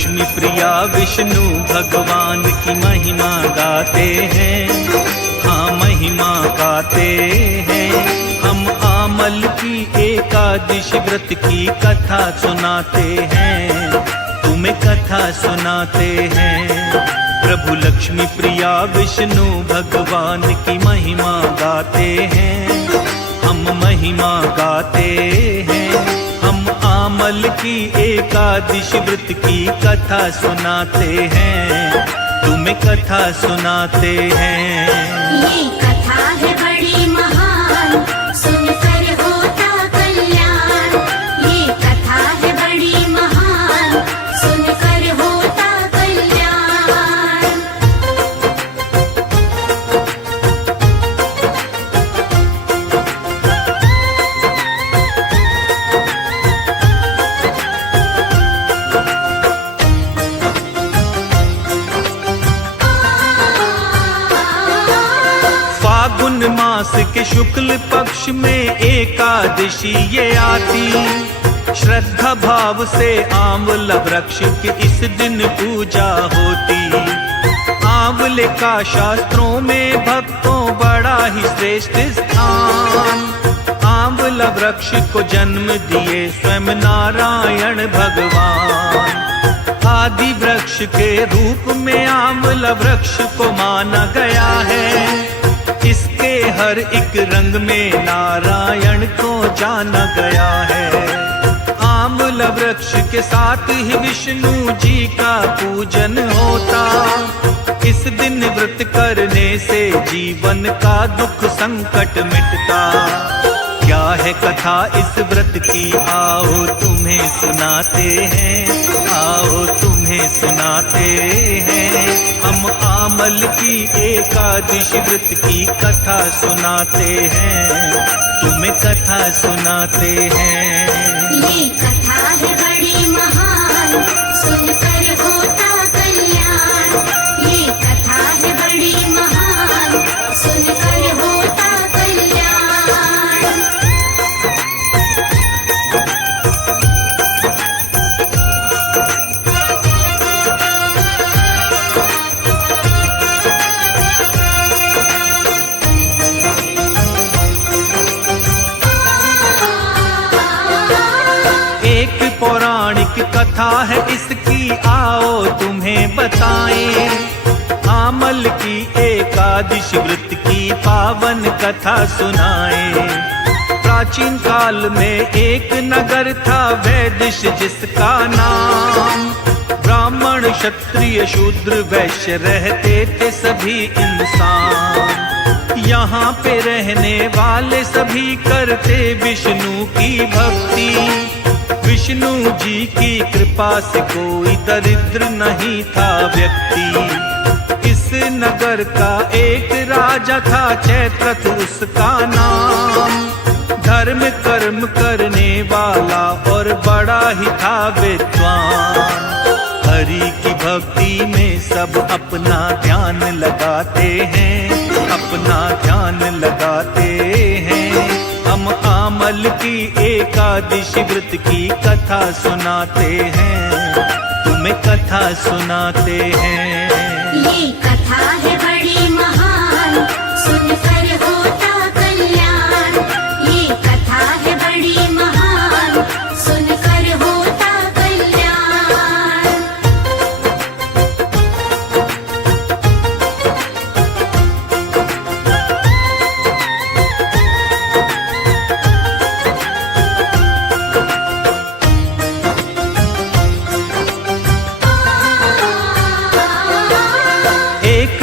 लक्ष्मी प्रिया विष्णु भगवान की महिमा गाते हैं, हाँ महिमा गाते हैं। हम आमल की एकादशी व्रत की कथा सुनाते हैं, तुम्हें कथा सुनाते हैं। प्रभु लक्ष्मी प्रिया विष्णु भगवान की महिमा गाते हैं, हम महिमा गाते हैं। हम आमल की एकादशी व्रत की कथा सुनाते हैं, तुम्हें कथा सुनाते हैं। ये कथा है बड़ी महान, सुनकर होता कल्याण। ये कथा है बड़ी महान, सुनकर होता कल्याण। फागुन मास के शुक्ल पक्ष में एकादशी ये आती, श्रद्धा भाव से आंवला वृक्ष के इस दिन पूजा होती। आंवले का शास्त्रों में भक्तों बड़ा ही श्रेष्ठ स्थान। आंवला वृक्ष को जन्म दिए स्वयं नारायण भगवान। आदि वृक्ष के रूप में आंवला वृक्ष को माना गया है। इसके हर एक रंग में नारायण को जाना गया है। आंवला वृक्ष के साथ ही विष्णु जी का पूजन होता। इस दिन व्रत करने से जीवन का दुख संकट मिटता। क्या है कथा इस व्रत की, आओ तुम्हें सुनाते हैं, आओ तुम्हें सुनाते हैं। हम आमल की एकादशी व्रत की कथा सुनाते हैं, तुम्हें कथा सुनाते हैं। ये कथा है बड़ी महान, सुनकर होता कल्याण। ये कथा है बड़ी महान, सुनकर होता कल्याण। एक पौराणिक कथा है इसकी, आओ तुम्हें बताएं। आमल की एकादशी व्रत की पावन कथा सुनाएं। प्राचीन काल में एक नगर था वैदिश जिसका नाम। ब्राह्मण क्षत्रिय शूद्र वैश्य रहते थे सभी इंसान। यहाँ पे रहने वाले सभी करते विष्णु की भक्ति। विष्णु जी की कृपा से कोई दरिद्र नहीं था व्यक्ति। इस नगर का एक राजा था चैत्रथ उसका नाम। धर्म कर्म करने वाला और बड़ा ही था विद्वान। हरि की भक्ति में सब अपना ध्यान लगाते हैं, अपना ध्यान लगाते हैं। हम आमल की एकादशी व्रत की कथा सुनाते हैं, तुम्हें कथा सुनाते हैं। ये कथा है बड़ी महान, सुनकर होता कल्याण। ये कथा है बड़ी महान, सुनकर होता कल्याण।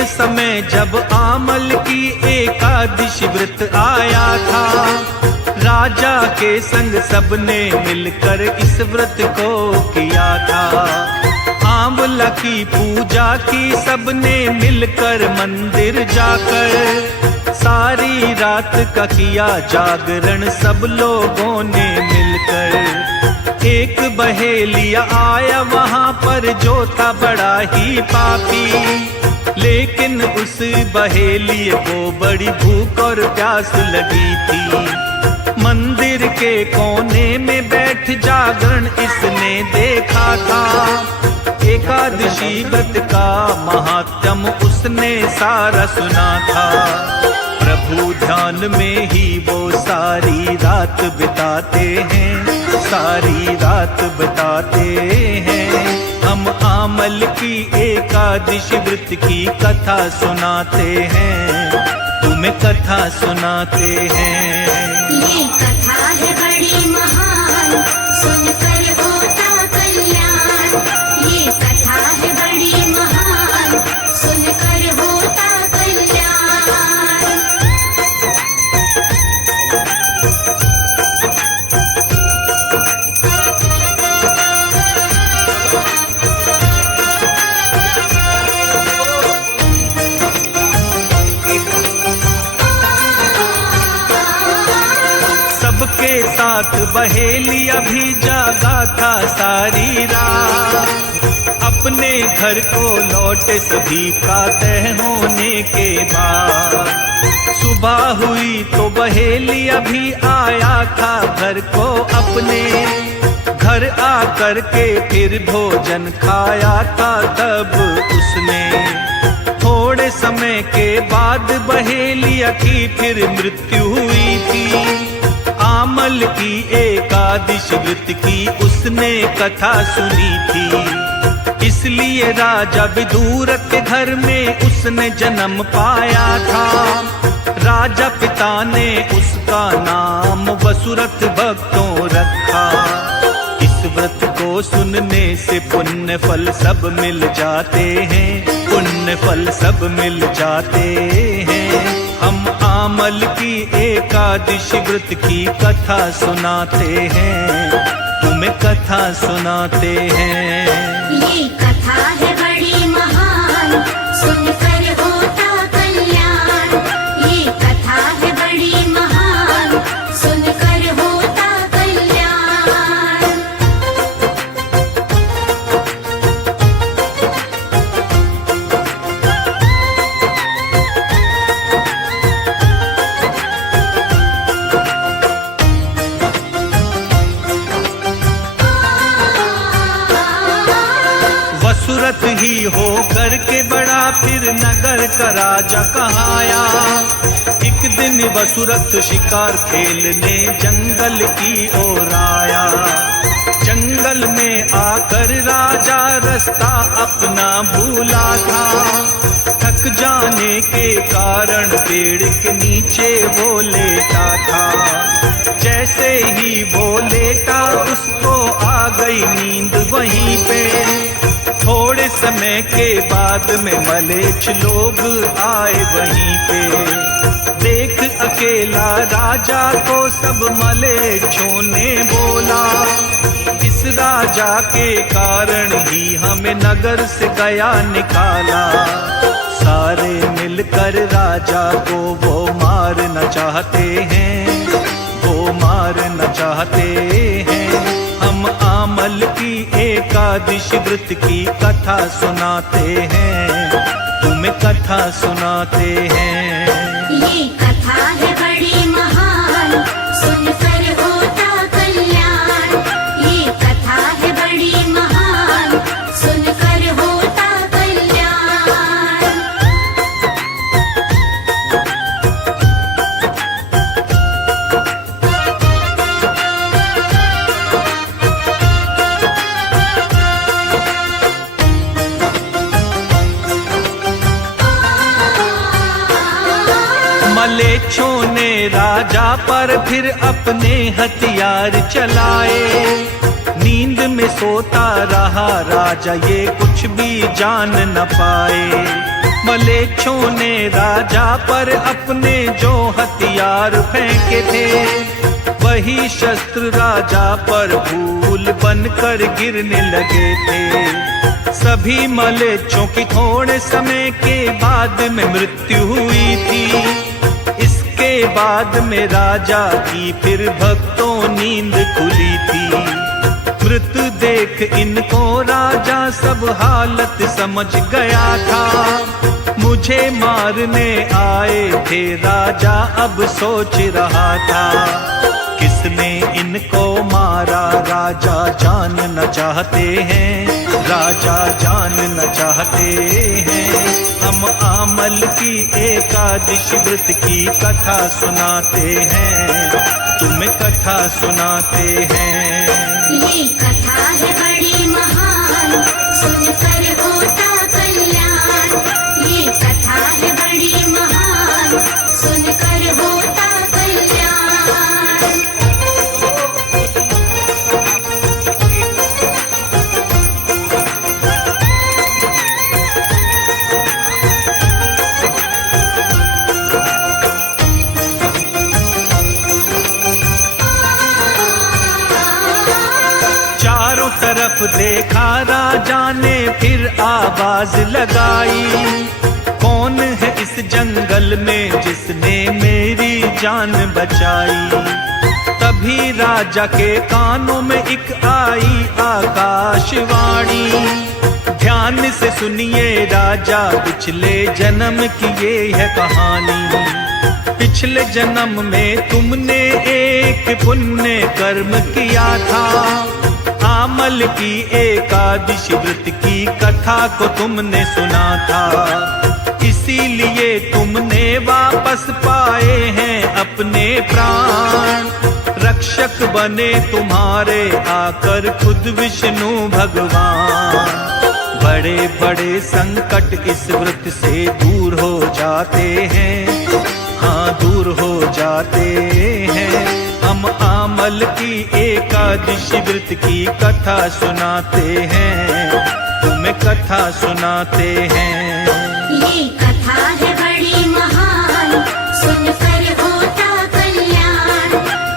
समय जब आमल की एकादशी व्रत आया था, राजा के संग सबने मिलकर इस व्रत को किया था। आंवला की पूजा की सबने मिलकर मंदिर जाकर। सारी रात का किया जागरण सब लोगों ने मिलकर। एक बहेलिया आया वहां पर जो था बड़ा ही पापी। लेकिन उस बहेलिए को बड़ी भूख और प्यास लगी थी। मंदिर के कोने में बैठ जागरण इसने देखा था। एकादशी व्रत का महात्म उसने सारा सुना था। प्रभु ध्यान में ही वो सारी रात बिताते हैं, सारी रात बिताते हैं। हम आमल की एकादशी व्रत की कथा सुनाते हैं, तुम्हें कथा सुनाते हैं। ये कथा है बड़ी महान, सुनकर होता कल्याण। ये कथा है बड़ी महान, सुनकर होता कल्याण। सबके साथ बहेली अभी जागा था सारी रात। अपने घर को लौटे सभी का तय होने के बाद। सुबह हुई तो बहेली अभी आया था घर को अपने। घर आकर के फिर भोजन खाया था तब उसने। थोड़े समय के बाद बहेलिया की फिर मृत्यु हुई थी। आमल की एकादशी व्रत की उसने कथा सुनी थी। इसलिए राजा विदुर के घर में उसने जन्म पाया था। राजा पिता ने उसका नाम वसुरथ भक्तों रखा। इस व्रत को सुनने से पुण्य फल सब मिल जाते हैं, पुण्य फल सब मिल जाते हैं। हम आमल की एकादशी व्रत की कथा सुनाते हैं, तुम्हें कथा सुनाते हैं। ये कथा है बड़ी महान, सुनकर होता कल्याण। ये कथा है बड़ी महान, सुनकर होता कल्याण। वसुरथ ही हो करके बड़ा फिर नगर का राजा कहाया। एक दिन वसुरथ शिकार खेलने जंगल की ओर आया। जंगल में आकर राजा रास्ता अपना भूला था। थक जाने के कारण पेड़ के नीचे वो लेटा था। जैसे ही वो लेटा उसको आ गई नींद वहीं पे। थोड़े समय के बाद में मलेच्छ लोग आए वहीं पे। देख अकेला राजा को सब मलेच्छों ने बोला, इस राजा के कारण ही हमें नगर से गया निकाला। सारे मिलकर राजा को वो मारना चाहते हैं, वो मारना चाहते हैं। हम आमल की एकादशी व्रत की कथा सुनाते हैं, तुम्हें कथा सुनाते हैं। ये कथा है बड़ी महान, सुनकर होता कल्याण। ये कथा है बड़ी महान, सुनकर होता कल्याण। मलेच्छों ने राजा पर फिर अपने हथियार चलाए। नींद में सोता रहा राजा, ये कुछ भी जान न पाए। मलेच्छों ने राजा पर अपने जो हथियार फेंके थे, वही शस्त्र राजा पर फूल बनकर गिरने लगे थे। सभी मलेच्छों की थोड़े समय के बाद में मृत्यु हुई थी। इसके बाद में राजा की फिर भक्तों नींद खुली थी। मृत देख इनको राजा सब हालत समझ गया था। मुझे मारने आए थे राजा, अब सोच रहा था। किसने इनको मारा राजा जानना चाहते हैं, राजा जानना चाहते हैं। हम आमल की एकादशी व्रत की कथा सुनाते हैं, तुम्हें कथा सुनाते हैं। ये कथा है बड़ी महान, सुनकर होता कल्याण। ये कथा है बड़ी महान, सुनकर होता कल्याण। चारों तरफ देखा राजा ने फिर आवाज लगाई, कौन है इस जंगल में जिसने मेरी जान बचाई। तभी राजा के कानों में एक आई आकाशवाणी, ध्यान से सुनिए राजा पिछले जन्म की ये है कहानी। पिछले जन्म में तुमने एक पुण्य कर्म किया था, आमल की एकादशी व्रत की कथा को तुमने सुना था। इसीलिए तुमने वापस पाए हैं अपने प्राण, रक्षक बने तुम्हारे आकर खुद विष्णु भगवान। बड़े बड़े संकट इस व्रत से दूर हो जाते हैं, हाँ दूर हो जाते हैं। हम आमल की एकादशी व्रत की कथा सुनाते हैं, तुम्हें कथा सुनाते हैं। ये कथा है बड़ी महान, सुनकर होता कल्याण।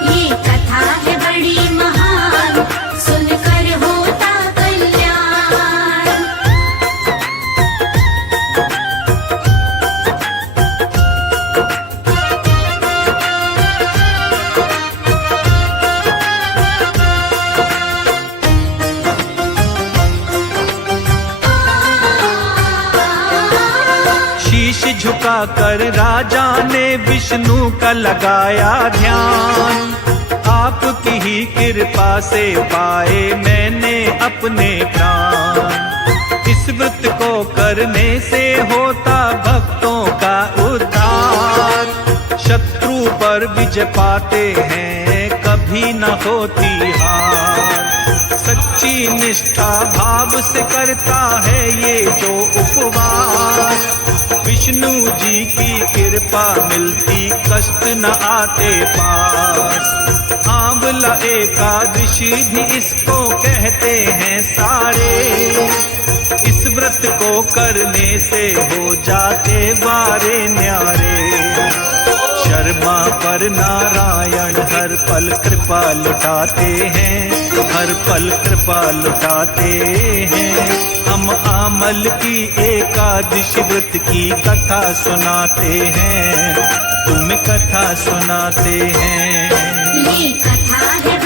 ये कथा है बड़ी महान, सुनकर होता कल्याण। शीश झुकाकर राजा ने विष्णु का लगाया ध्यान, आपकी ही कृपा से पाए मैंने अपने प्राण। इस व्रत को करने से होता भक्तों का उद्धार, शत्रु पर विजय पाते हैं कभी न होती हार। सच्ची निष्ठा भाव से करता है ये जो उपवास, विष्णु जी की कृपा मिलती कष्ट न आते पास। आंवला एकादशी भी इसको कहते हैं सारे, इस व्रत को करने से हो जाते बारे न्यारे। शर्मा पर नारायण हर पल कृपा लुटाते हैं, हर पल कृपा लुटाते हैं। हम आमल की एकादशी व्रत की कथा सुनाते हैं, तुम्हें कथा सुनाते हैं। ये कथा है